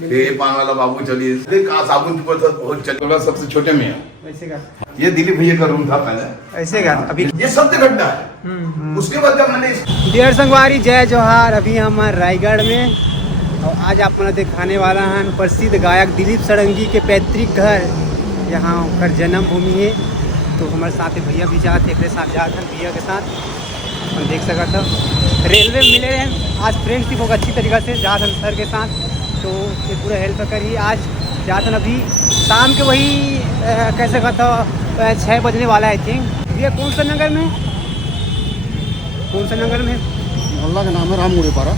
ऐसे का ये दिलीप भैया का रूम था पहले, ऐसे का अभी ये सत्य घटना है। उसके बाद जब मैंने डियर संगवारी जय जोहार। अभी हम रायगढ़ में और आज आपको दिखाने वाला है प्रसिद्ध गायक दिलीप षडंगी के पैतृक घर, यहाँ उनकर जन्म भूमि है। तो हमारे साथ भैया भी जाते एक साथ जाते हैं, भैया के साथ हम देख सकते था रेलवे में मिले हैं। आज फ्रेंड्स थी बहुत अच्छी तरीके से जाते हैं सर के साथ, तो ये पूरा हेल्प करिए। आज जाते हैं अभी शाम के वही कैसे कहता 6 बजने वाला है। थिंक भैया कौन सा नगर में, कौन सा नगर में मोहल्ला का नाम है रामगुड़ी पारा।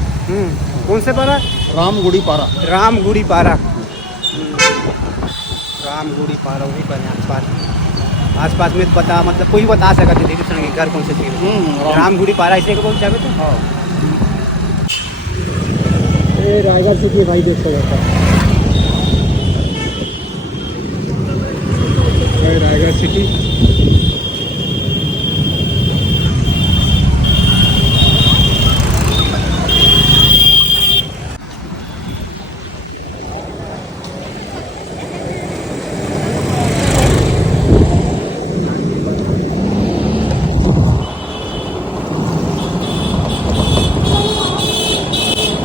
कौन से पारा? रामगुड़ी पारा। रामगुड़ी पारा, रामगुड़ी पारा वहीं पर आसपास में पता मतलब कोई बता सकता है दिलीप षडंगी घर कौन से थे। रामगुड़ी पारा ऐसे को बोल चाहे तो हाँ। ये रायगढ़ सिटी भाई देख सकता है, रायगढ़ सिटी।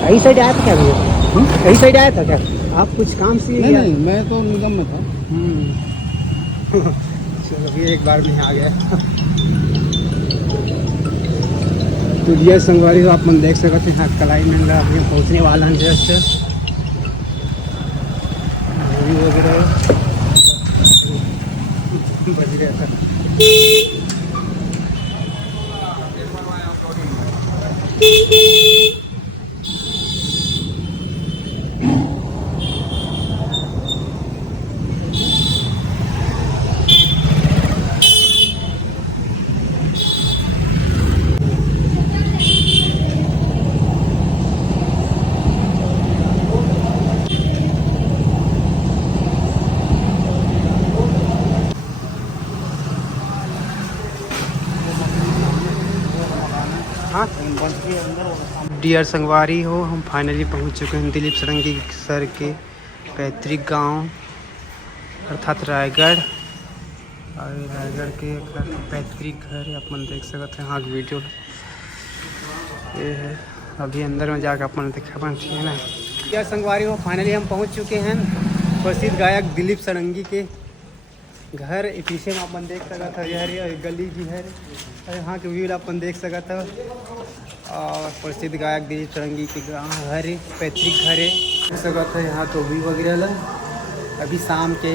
कहीं साइड आया था क्या भैया? कहीं साइड आया था क्या आप? कुछ काम से? नहीं, मैं तो निगम में था। चलो भैया एक बार में आ गया। तो डियर संगवारी तो आप मन देख सकते हैं कलाई में अभी पहुँचने वाला है जस्ट वगैरह बज गया था। डियर संगवारी हो, हम फाइनली पहुंच चुके हैं दिलीप षडंगी सर के पैतृक गांव अर्थात रायगढ़। और रायगढ़ के पैतृक घर अपन देख सकते हैं। हाँ वीडियो ये है, अभी अंदर में जाकर अपन देखा ठीक है ना। डियर संगवारी हो, फाइनली हम पहुंच चुके हैं प्रसिद्ध गायक दिलीप षडंगी के घर। पीछे में अपन देख सकता था यह गली जी है, यहाँ के व्यू अपन देख सकता था। और प्रसिद्ध गायक दिलीप षडंगी के घर पैतृक घर है देख सकता था। यहाँ तो व्यू वगैरह अभी शाम के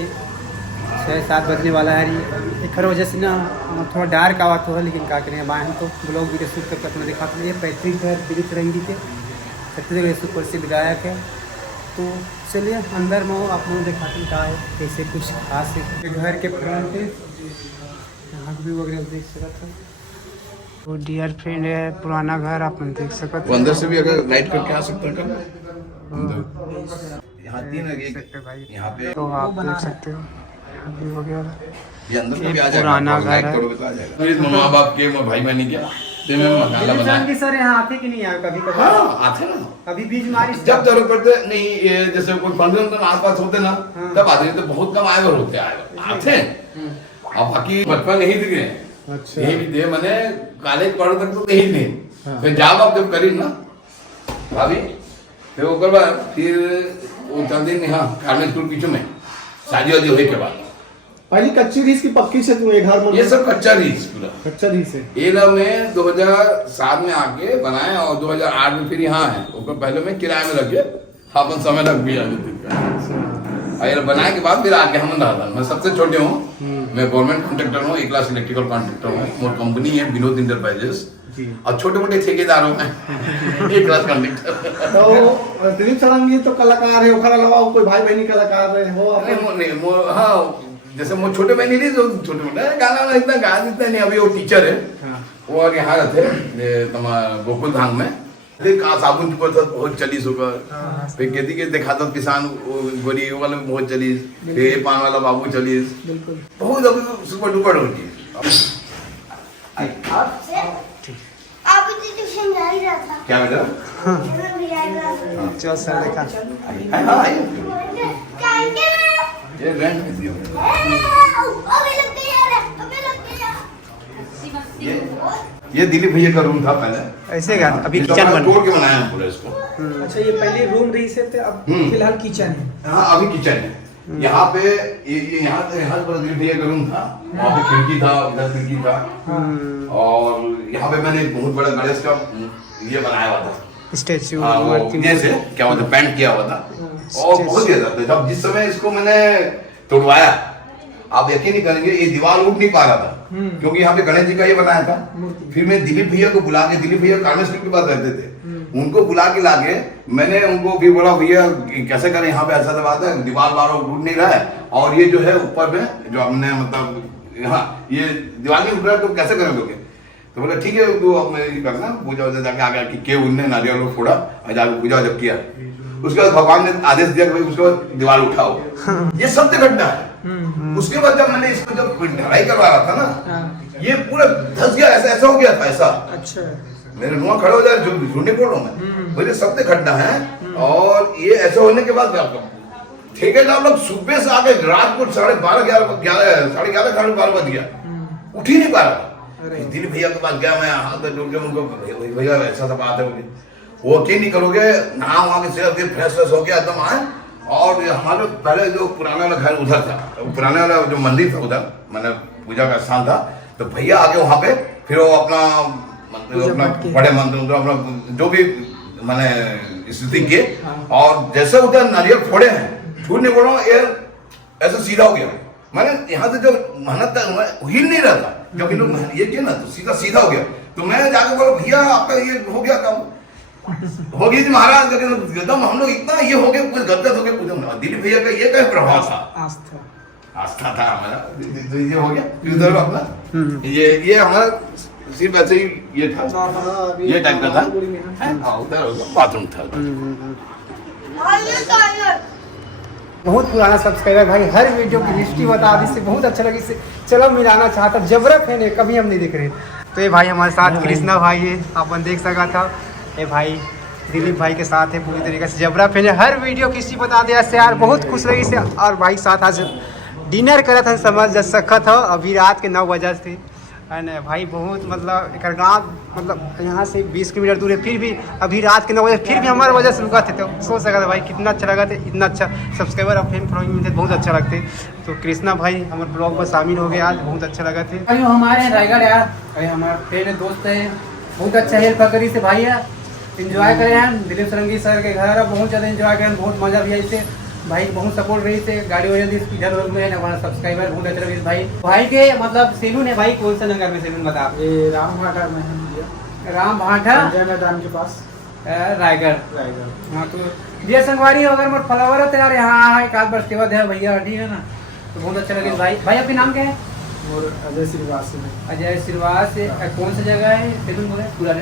6-7 बजने वाला है। एक वजह से ना थोड़ा डार्क आवा तो है, लेकिन क्या करेंगे बाहर हम तो ब्लॉग वीडियो शूट करके अपना दिखाते हैं। ये पैतृक घर दिलीप षडंगी के छत्तीसगढ़ सुप्रसिद्ध गायक है। तो चलिए अंदर में आप लोग दिखाते हैं क्या है कैसे कुछ खास है। घर के फ्रंट है, यहाँ भी वगैरह देख सकते हैं। तो डियर फ्रेंड है पुराना घर आप देख सकते हैं। अंदर से भी अगर लाइट करके आ सकते हैं यहाँ 3 भाई यहाँ पे, तो आप देख सकते हो अभी वगैरह। ये अंदर में भी आ जाएगा, पुराना घर है। करोगे तो आ जाएगा। मेरे माँ बाप के भाई बहनी क्या तो मैं मसाला बनाया। सर यहाँ आते कि नहीं कभी कभी? हाँ आते ना, अभी बीच मारी जब जरूरत पड़ते नहीं, ये जैसे कोई फंक्शन आसपास होते ना तब आते हैं। तो बहुत कम आए होते आते हैं। अब बाकी बचपन नहीं दिखे। अच्छा, यही भी थे मैंने कॉलेज पढ़ तक तो नहीं थे। फिर जॉब अब जब करी ना भाभी, फिर ओकर बाद फिर वो चल दिन यहाँ गार्मेंट स्कूल पीछे में शादी वादी हुई के बाद पहली कच्ची रीस की पक्की से तू एक घर में? ये सब कच्चा रीस पूरा कच्चा रीस है। ये ना मैं 2007 में आके बनाया और 2008 में फिर यहाँ है। ओकर पहले मैं किराए में रखे अपन समय लग गया। और बनाए के बाद फिर आके हम रहा था। मैं सबसे छोटे हूँ, मैं गवर्नमेंट कॉन्ट्रैक्टर हूँ, A-क्लास इलेक्ट्रिकल कॉन्ट्रैक्टर हूँ। मोर कंपनी है विनोद इंटरप्राइजेस और छोटे मोटे ठेकेदार हूँ मैं A-क्लास कॉन्ट्रैक्टर। तो दिलीप षडंगी तो कलाकार है, ओखर अलावा कोई भाई बहनी कलाकार रहे हो? नहीं, हाँ जैसे वो छोटे बहनी थी जो छोटे मोटे गाना इतना गा इतना नहीं। अभी वो टीचर है वो और यहाँ रहते तुम्हारा गोकुल धाम में। कहा साबुन की बोतल बहुत चली सुगर, फिर कहती के देखा था किसान गोरी वाले में बहुत चली, फिर पान वाला बाबू चली, बहुत अभी सुपर डुपर होती है। आप ट्यूशन जा ही रहा था क्या बेटा? चल सर देखा हाँ आइए। ये रेंट में दिया ये दिलीप भैया का रूम था पहले। ऐसे क्या अभी तो किचन हमारा बन तोड़ के बनाया है पूरा इसको। अच्छा ये पहले रूम रही से थे, अब फिलहाल किचन है। हाँ अभी किचन है। यहाँ पे ये यहाँ पर दिलीप भैया का रूम था, वहाँ पे खिड़की था, इधर खिड़की था, और यहाँ पे मैंने एक बहुत बड़ा गणेश का ये बनाया हुआ था स्टैचू हाँ, वो पुणे से क्या हुआ था, पेंट किया हुआ था और बहुत ज्यादा था। जब जिस समय इसको मैंने तोड़वाया, आप यकीन नहीं करेंगे ये दीवार उठ नहीं पा रहा था क्योंकि यहाँ पे गणेश जी का ये बनाया था। फिर मैं दिलीप भैया को बुला के, दिलीप भैया कार्नर स्ट्रीट के पास रहते थे, उनको बुला के लाके मैंने उनको भी बोला भैया कैसे करें, यहाँ पे ऐसा बात है दीवार बार उठ नहीं रहा है और ये जो है ऊपर में जो हमने मतलब यहाँ ये दीवार नहीं उठ रहा है तो कैसे करें लोग। तो बोले ठीक है तो अब मैं करना पूजा वूजा जाके आगे कि उनने नारियल को फोड़ा और जाके पूजा जब किया, उसके बाद भगवान ने आदेश दिया कि उसके बाद दीवार उठाओ। ये सत्य घटना है। उसके बाद जब मैंने इसको जब ढलाई करवा रहा था ना, ये पूरा धस गया, ऐसा हो गया था ऐसा। अच्छा मेरे मुंह खड़े हो जाए जो झूठे बोल रहा हूँ मैं, मुझे सत्य घटना है। और ये ऐसा होने के बाद ठेकेदार लोग सुबह से आके रात को 11:30 बज गया, उठ ही नहीं पा रहा। दिलीप भैया के पास गया मैं, हाथ में जोड़ के उनको भैया ऐसा सा बात है मुझे, वो यकीन नहीं करोगे नहा वहाँ के सिर्फ फ्रेश हो गया एकदम आए। और हमारे पहले जो पुराना वाला घर उधर था, पुराने वाला जो मंदिर था उधर मैंने पूजा का स्थान था, तो भैया आगे वहाँ पे फिर वो अपना बड़े मंदिर अपना जो भी मैंने स्थिति किए और जैसे उधर नारियल फोड़े हैं, झूठ नहीं बोल रहा हूँ, ऐसा सीधा हो गया। मैंने यहाँ से जो मेहनत हिल नहीं रहा था, जब इन लोग ये किया ना तो सीधा सीधा हो गया। तो मैं जाकर बोला भैया आपका ये हो गया काम, हो गई थी महाराज एकदम, हम लोग इतना ये हो गया कुछ गदगद हो गया कुछ। दिलीप भैया का ये क्या प्रभाव था, आस्था था हमारा, तो ये हो गया उधर अपना ये हमारा सिर्फ ऐसे ही ये था, ये टाइप का था, उधर बाथरूम था। बहुत पुराना सब्सक्राइबर भाई, हर वीडियो की हिस्ट्री बता दी, इससे बहुत अच्छा लगा, इससे चलो मिलाना चाहता, जबरा फैन है, कभी हम नहीं देख रहे। तो ये भाई हमारे साथ कृष्णा भाई है, अपन देख सका था, ये भाई दिलीप भाई के साथ है, पूरी तरीके से जबरा फैन है, हर वीडियो की हिस्ट्री बता दिया इससे यार, बहुत खुश लगी से। और भाई साथ आज डिनर करा था, समझ सका था, अभी रात के 9 बजे थे भाई। बहुत मतलब एक गाँव मतलब यहाँ से 20 किलोमीटर दूर है, फिर भी अभी रात के 9 बजे फिर भी हमारे वजह से रुका थे, तो सोच सका था भाई कितना अच्छा लगा था, इतना अच्छा सब्सक्राइबर और फैन फॉलोइंग में थे, बहुत अच्छा लगते। तो कृष्णा भाई हमारे ब्लॉग में शामिल हो गए आज, बहुत अच्छा लगा थे भाई। हमारे रायगढ़ यार भाई, हमारे फ्रेंड दोस्त है, बहुत अच्छा हेल्प करी से भाई यार, एंजॉय करे हैं दिलीप सरंगी सर के घर, बहुत ज़्यादा एंजॉय करें, बहुत मजा भी आई से भाई, बहुत सपोर्ट रही थे, गाड़ी वजह इधर उधर में हमारा सब्सक्राइबर बहुत अच्छा लगे भाई के मतलब सैलून है भाई, कौन सा नगर में सैलून बता? ये राम भाटा में है, राम भाटा मैदान के पास रायगढ़। हाँ तो जय संगवारी अगर मोट फॉलोवर होते यार, यहाँ एक आध बार सेवा दे भैया ठीक है ना, तो बहुत अच्छा लगे भाई। भाई आपके नाम क्या है? और अजय श्रीवास से। अजय श्रीवास से कौन सा जगह है सैलून बोले? पूरा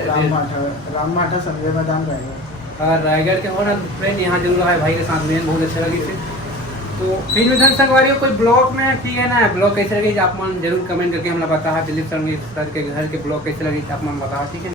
राम भाटा संजय मैदान रायगढ़। रायगढ़ के हो ना फ्रेंड, यहाँ जरूर है भाई के साथ में, बहुत अच्छा लगी से। तो फिर में धन संगवारी कोई ब्लॉग में ठीक है ना, ब्लॉग कैसे लगी आप मन जरूर कमेंट करके हमें बता, दिलीप सरंगी सर के घर के ब्लॉग कैसे लगी आप मन बता, ठीक है।